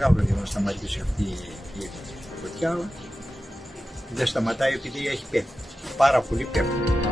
μεγάλο για να σταματήσει αυτή η φωτιά, αλλά δεν σταματάει επειδή έχει πέφτει. Πάρα πολύ πέφτει.